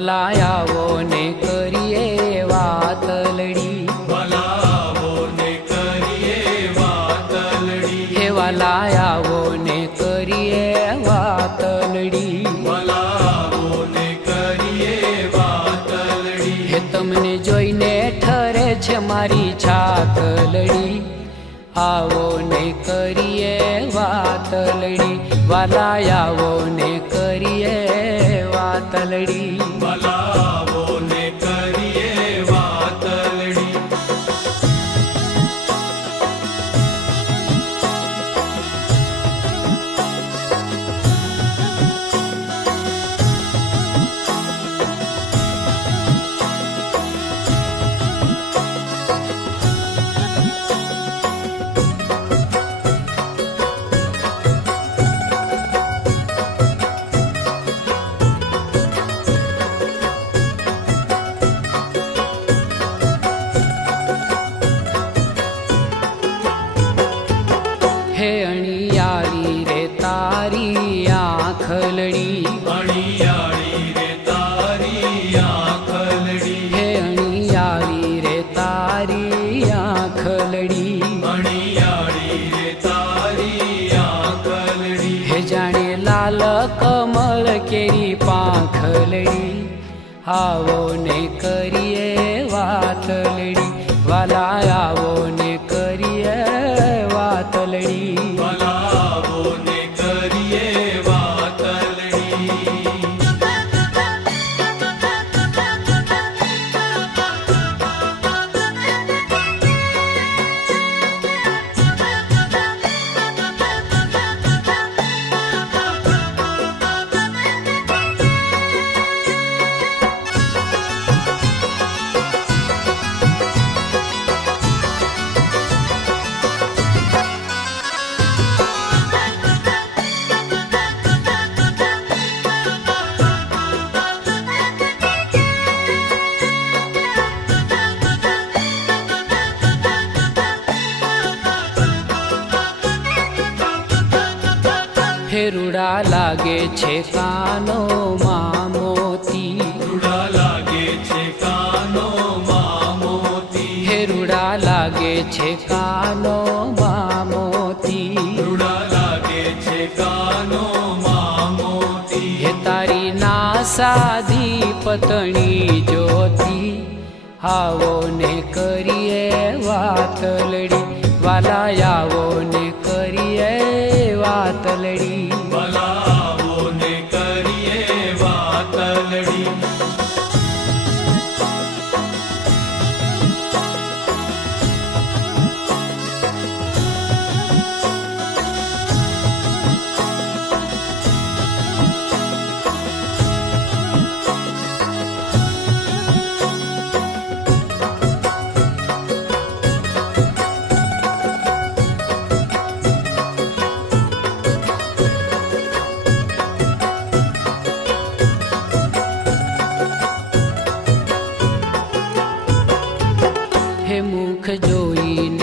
વાલાયાવો ને કરીએ વાતલડી, વાલાવો ને કરીએ વાતલડી, હે વાલાયાવો ને કરીએ વાતલડી, વાલાવો ને કરીએ વાતલડી. હે તમને જોઈને ઠરે છે મારી છાતલડી, આવો ને કરીએ વાતલડી, વાલાયાવો ને કરીએ વાતલડી. વાલાવો ને કરીએ વાતલડી. હે અણિયાળી રે તારી આંખલડી, અણિયાળી રે તારી આંખલડી, હે અણિયાળી રે તારી આંખલડી, અણિયાળી રે તારી આંખલડી. હે જાણે લાલ કમળ કેરી પાંખલડી, આવો ને કરીએ વાતલડી, વાલા આવો ને કરીએ વાતલડી. વાલાવો ને કરીએ વાતલડી. ફેરુડા લાગે છે કાનો માં મોતી, રૂડા લાગે છે કાનો માં મોતી, ફેરુડા લાગે છે કાનો માં મોતી, રૂડા લાગે છે કાનો માં મોતી. હે તારી ના સાધી પતણી જ્યોતિ, આવો ને કરીએ વાતલડી, વાલા આવો ને કરીએ વાતલડી. વાલાવો ને કરીએ વાતલડી. હે મુખ જોઈને